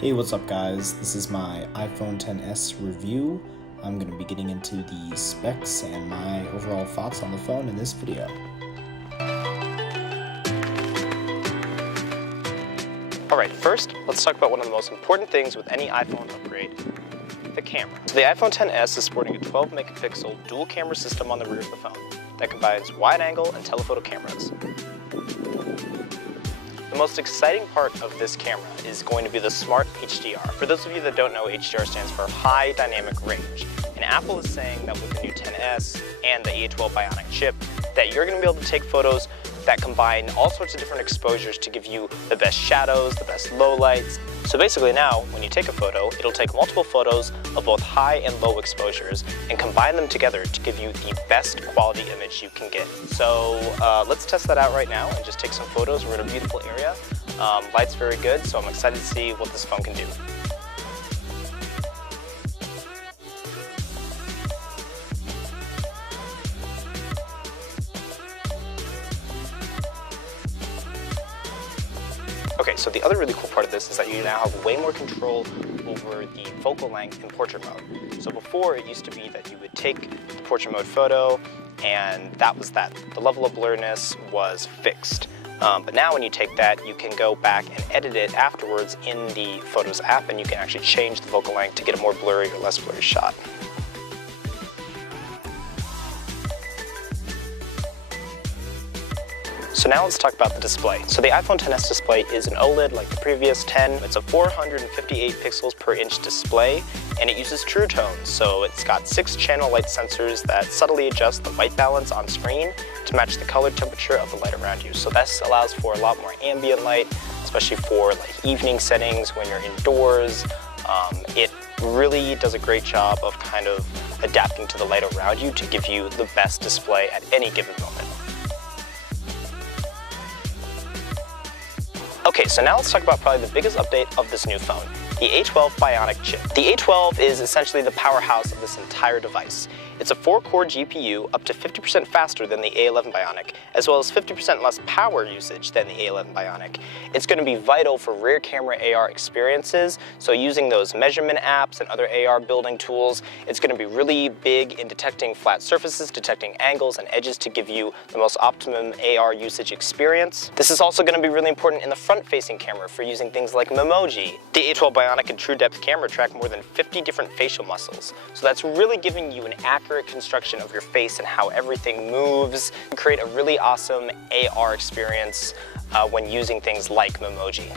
Hey, what's up guys? This is my iPhone XS review. I'm going to be getting into the specs and my overall thoughts on the phone in this video. Alright, first, let's talk about one of the most important things with any iPhone upgrade, the camera. So the iPhone XS is sporting a 12 megapixel dual camera system on the rear of the phone that combines wide angle and telephoto cameras. The most exciting part of this camera is going to be the Smart HDR. For those of you that don't know, HDR stands for High Dynamic Range. And Apple is saying that with the new XS and the A12 Bionic chip, that you're going to be able to take photos that combine all sorts of different exposures to give you the best shadows, the best lowlights. So basically now, when you take a photo, it'll take multiple photos of both high and low exposures and combine them together to give you the best quality image you can get. So let's test that out right now and just take some photos. We're in a beautiful area. Light's very good, so I'm excited to see what this phone can do. Okay, so the other really cool part of this is that you now have way more control over the focal length in portrait mode. So before, it used to be that you would take the portrait mode photo and that was that. The level of blurriness was fixed. But now when you take that, you can go back and edit it afterwards in the Photos app, and you can actually change the focal length to get a more blurry or less blurry shot. So now let's talk about the display. So the iPhone XS display is an OLED like the previous 10. It's a 458 pixels per inch display, and it uses True Tone. So it's got 6 channel light sensors that subtly adjust the white balance on screen to match the color temperature of the light around you. So this allows for a lot more ambient light, especially for like evening settings when you're indoors. It really does a great job of kind of adapting to the light around you to give you the best display at any given moment. Okay, so now let's talk about probably the biggest update of this new phone, the H12 Bionic chip. The A12 is essentially the powerhouse of this entire device. It's a 4-core GPU up to 50% faster than the A11 Bionic, as well as 50% less power usage than the A11 Bionic. It's going to be vital for rear camera AR experiences, so using those measurement apps and other AR building tools, it's going to be really big in detecting flat surfaces, detecting angles and edges to give you the most optimum AR usage experience. This is also going to be really important in the front-facing camera for using things like Memoji. The A12 Bionic and True Depth camera track more than 50 different facial muscles, so that's really giving you an accurate construction of your face and how everything moves, and create a really awesome AR experience when using things like Memoji.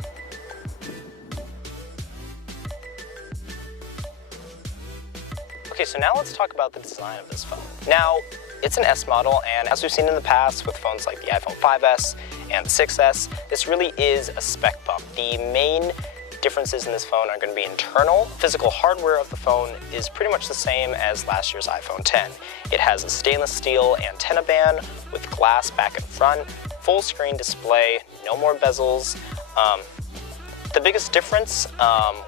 Okay, so now let's talk about the design of this phone. Now, it's an S model, and as we've seen in the past with phones like the iPhone 5S and the 6S, this really is a spec bump. The main differences in this phone are going to be internal. Physical hardware of the phone is pretty much the same as last year's iPhone X. It has a stainless steel antenna band with glass back and front, full screen display, no more bezels. The biggest difference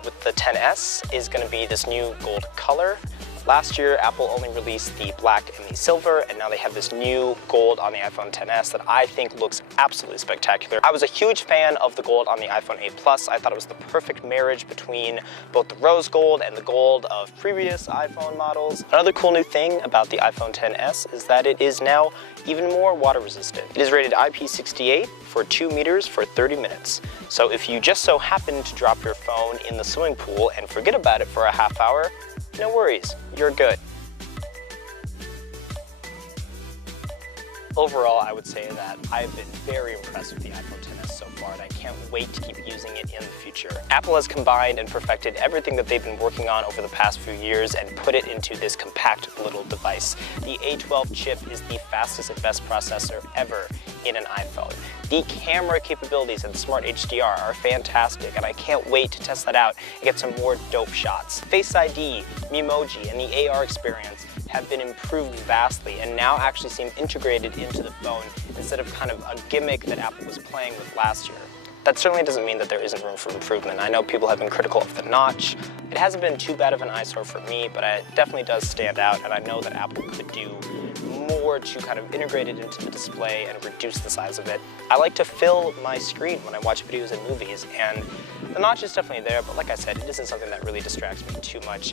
with the XS is going to be this new gold color. Last year, Apple only released the black and the silver, and now they have this new gold on the iPhone XS that I think looks absolutely spectacular. I was a huge fan of the gold on the iPhone 8 Plus. I thought it was the perfect marriage between both the rose gold and the gold of previous iPhone models. Another cool new thing about the iPhone XS is that it is now even more water resistant. It is rated IP68 for 2 meters for 30 minutes. So if you just so happen to drop your phone in the swimming pool and forget about it for a half hour, no worries, you're good. Overall, I would say that I've been very impressed with the iPhone XS so far, and I can't wait to keep using it in the future. Apple has combined and perfected everything that they've been working on over the past few years and put it into this compact little device. The A12 chip is the fastest and best processor ever in an iPhone. The camera capabilities and Smart HDR are fantastic, and I can't wait to test that out and get some more dope shots. Face ID, Memoji, and the AR experience have been improved vastly and now actually seem integrated into the phone instead of kind of a gimmick that Apple was playing with last year. That certainly doesn't mean that there isn't room for improvement. I know people have been critical of the notch. It hasn't been too bad of an eyesore for me, but it definitely does stand out, and I know that Apple could do more to kind of integrate it into the display and reduce the size of it. I like to fill my screen when I watch videos and movies, and The notch is definitely there, but like I said, it isn't something that really distracts me too much.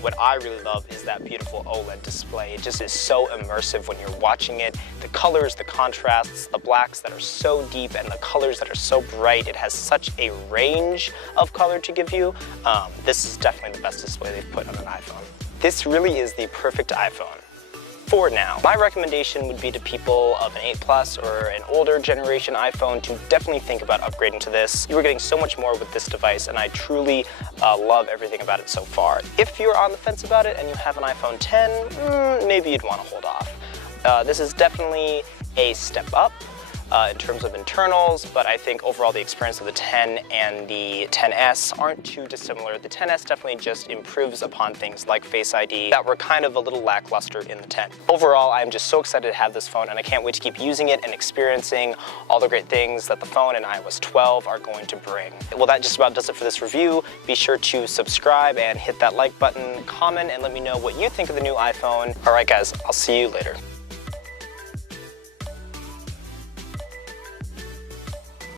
What I really love is that beautiful OLED display. It just is so immersive when you're watching it. The colors, the contrasts, the blacks that are so deep and the colors that are so bright. It has such a range of color to give you. This is definitely the best display they've put on an iPhone. This really is the perfect iPhone for now. My recommendation would be to people of an 8 Plus or an older generation iPhone to definitely think about upgrading to this. You are getting so much more with this device, and I truly love everything about it so far. If you're on the fence about it and you have an iPhone 10, maybe you'd want to hold off. This is definitely a step up in terms of internals, but I think overall the experience of the 10 and the 10s aren't too dissimilar. The 10s definitely just improves upon things like Face ID that were kind of a little lackluster in the 10. Overall, I'm just so excited to have this phone, and I can't wait to keep using it and experiencing all the great things that the phone and iOS 12 are going to bring. Well, that just about does it for this review. Be sure to subscribe and hit that like button, comment, and let me know what you think of the new iPhone. All right, guys, I'll see you later.